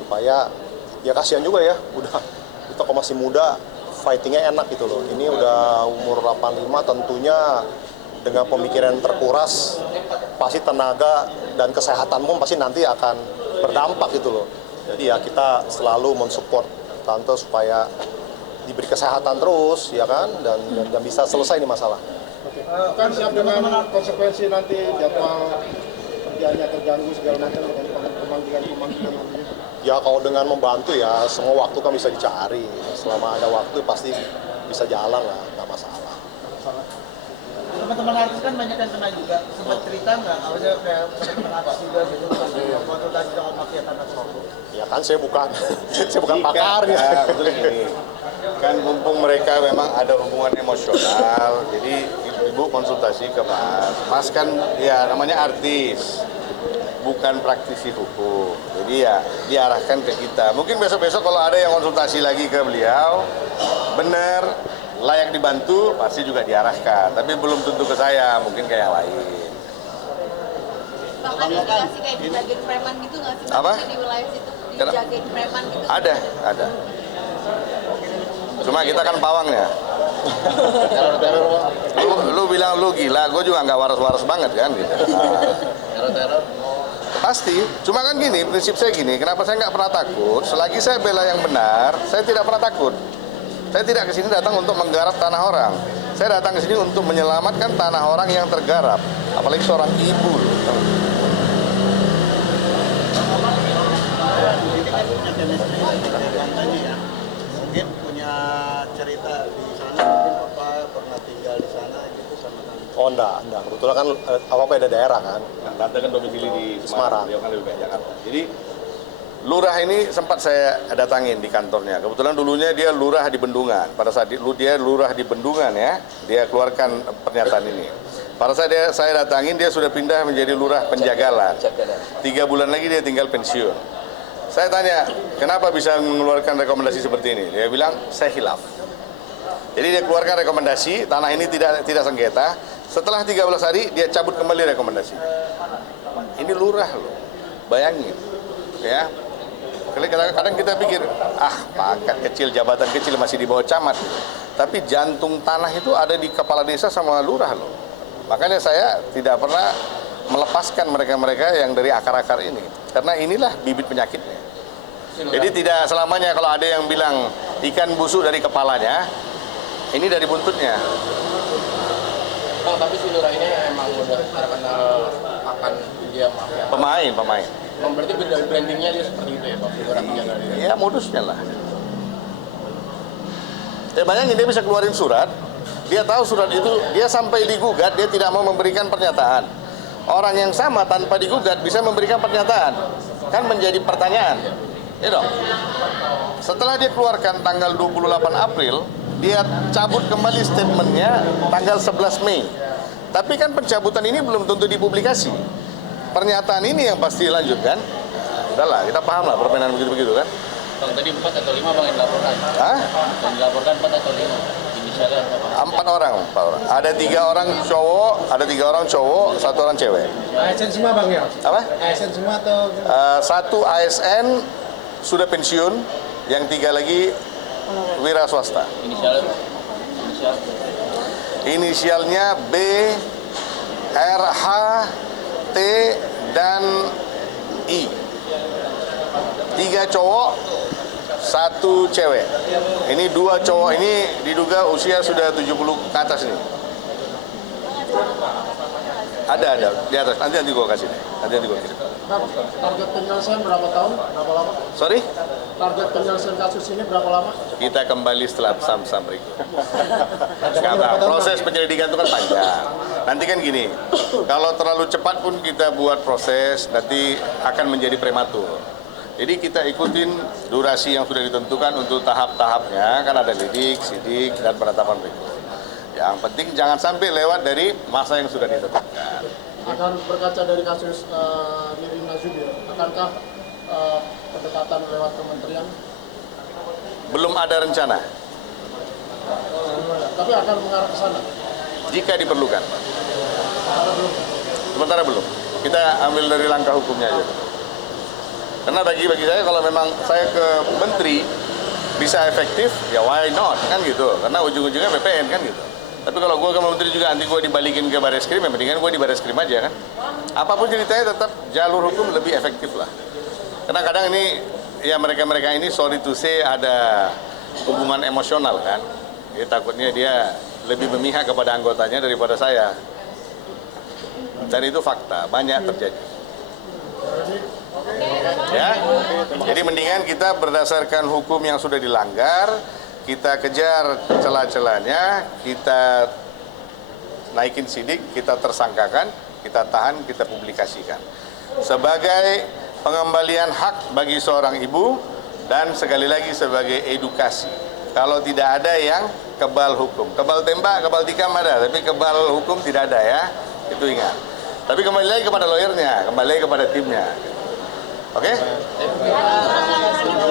supaya ya kasihan juga ya, udah kita kok masih muda, fightingnya enak gitu loh. Ini udah umur 85, tentunya dengan pemikiran terkuras, pasti tenaga dan kesehatan pun pasti nanti akan berdampak gitu loh. Jadi ya kita selalu mensupport Tante supaya diberi kesehatan terus ya kan, dan bisa selesai ini masalah. Kan siap dengan konsekuensi nanti jadwal kerjanya terganggu segala macam dengan pemanggilan nantinya. Ya kalau dengan membantu ya semua waktu kan bisa dicari. Selama ada waktu pasti bisa jalan lah, nggak masalah. Teman-teman artis kan banyak yang kena juga. Sempat cerita nggak? Awalnya kayak teman-teman artis juga gitu. Konsultasi sama Pak Kiat anak Soko. Ya kan saya bukan saya bukan pakarnya. Ya, betul gini. Kan mumpung mereka memang ada hubungan emosional, jadi ibu konsultasi ke Mas. Mas kan ya namanya artis, bukan praktisi hukum. Jadi ya diarahkan ke kita. Mungkin besok-besok kalau ada yang konsultasi lagi ke beliau, benar layak dibantu, pasti juga diarahkan. Tapi belum tentu ke saya, mungkin ke yang lain. Bahkan indikasi kayak dijagain preman gitu nggak sih? Apa? Di wilayah situ dijagain preman gitu? Ada. Cuma kita kan pawangnya. Lu bilang lu gila, gue juga nggak waras-waras banget kan gitu. Teror. Pasti, cuma kan gini, prinsip saya gini, kenapa saya nggak pernah takut, selagi saya bela yang benar, saya tidak pernah takut. Saya tidak ke sini datang untuk menggarap tanah orang. Saya datang ke sini untuk menyelamatkan tanah orang yang tergarap, apalagi seorang ibu. Mungkin punya cerita di sana, mungkin Bapak pernah tinggal di sana gitu sama Tante. Oh enggak. Kebetulan kan apa-apa ada daerah kan. Tante kan domisili di Semarang. Dia kan lebih banyak Jakarta. Jadi lurah ini sempat saya datangin di kantornya. Kebetulan dulunya dia lurah di Bendungan. Pada saat dia lurah di Bendungan ya, dia keluarkan pernyataan ini. Pada saat saya datangin, dia sudah pindah menjadi lurah Penjagalan. 3 bulan lagi dia tinggal pensiun. Saya tanya, kenapa bisa mengeluarkan rekomendasi seperti ini? Dia bilang, saya hilaf. Jadi dia keluarkan rekomendasi, tanah ini tidak sengketa. Setelah 13 hari, dia cabut kembali rekomendasi. Ini lurah loh, bayangin. Ya, kadang kita pikir, pangkat kecil, jabatan kecil masih di bawah camat. Tapi jantung tanah itu ada di kepala desa sama lurah loh. Makanya saya tidak pernah melepaskan mereka-mereka yang dari akar-akar ini. Karena inilah bibit penyakitnya. Jadi tidak selamanya kalau ada yang bilang ikan busuk dari kepalanya, ini dari buntutnya. Bang, tapi si Lurah ini emang udah terkenal akan dia mafia. Pemain. Berarti brandingnya dia seperti itu ya, Bang? Si Lurah penjaga dia. Ya modusnya lah. Bayangin dia bisa keluarin surat, dia tahu surat itu, dia sampai digugat, dia tidak mau memberikan pernyataan. Orang yang sama tanpa digugat bisa memberikan pernyataan. Kan menjadi pertanyaan. Ya dong. Setelah dia keluarkan tanggal 28 April, dia cabut kembali statementnya tanggal 11 Mei. Tapi kan pencabutan ini belum tentu dipublikasi. Pernyataan ini yang pasti dilanjutkan. Udahlah, kita paham lah permainan begitu-begitu kan. Bang, tadi 4 atau 5 Bang yang dilaporkan? Hah? Yang dilaporkan 4 atau 5? Inisialnya apa? 4 orang. Ada 3 orang cowok, 1 orang cewek. ASN semua Bang ya? Apa? ASN semua atau? 1 ASN sudah pensiun, yang 3 lagi wira swasta. Inisial? Inisialnya B, R, H, T, dan I. 3 cowok, 1 cewek. Ini 2 cowok ini diduga usia sudah 70 ke atas ini. Ada di atas. Nanti gue kasih deh. Nanti gue kirim. Target penyelesaian berapa tahun? Berapa lama? Sorry? Target penyelesaian kasus ini berapa lama? Kita kembali setelah pesan-pesan berikut. Karena proses penyelidikan itu kan panjang. Nanti kan gini, kalau terlalu cepat pun kita buat proses, nanti akan menjadi prematur. Jadi kita ikutin durasi yang sudah ditentukan untuk tahap-tahapnya, kan ada lidik, sidik, dan penetapan berikut. Yang penting jangan sampai lewat dari masa yang sudah ditetapkan. Akan berkaca dari kasus Nirina Zubir, akankah pendekatan lewat kementerian? Belum ada rencana, Tapi akan mengarah ke sana? jika diperlukan. Atau belum? Sementara belum. Kita ambil dari langkah hukumnya aja. Karena bagi saya kalau memang saya ke menteri bisa efektif, ya why not kan gitu. Karena ujung-ujungnya BPN kan gitu. Tapi kalau gue ke menteri juga nanti gue dibalikin ke Bareskrim, ya mendingan gue di Bareskrim aja kan. Apapun ceritanya tetap jalur hukum lebih efektif lah. Karena kadang ini ya mereka-mereka ini sorry to say ada hubungan emosional kan. Ya, takutnya dia lebih memihak kepada anggotanya daripada saya. Dan itu fakta, banyak terjadi. Ya, jadi mendingan kita berdasarkan hukum yang sudah dilanggar, kita kejar celah-celahnya, kita naikin sidik, kita tersangkakan, kita tahan, kita publikasikan. Sebagai pengembalian hak bagi seorang ibu dan sekali lagi sebagai edukasi. Kalau tidak ada yang kebal hukum, kebal tembak, kebal tikam ada, tapi kebal hukum tidak ada ya, itu ingat. Tapi kembali lagi kepada lawyernya, kembali lagi kepada timnya. Oke?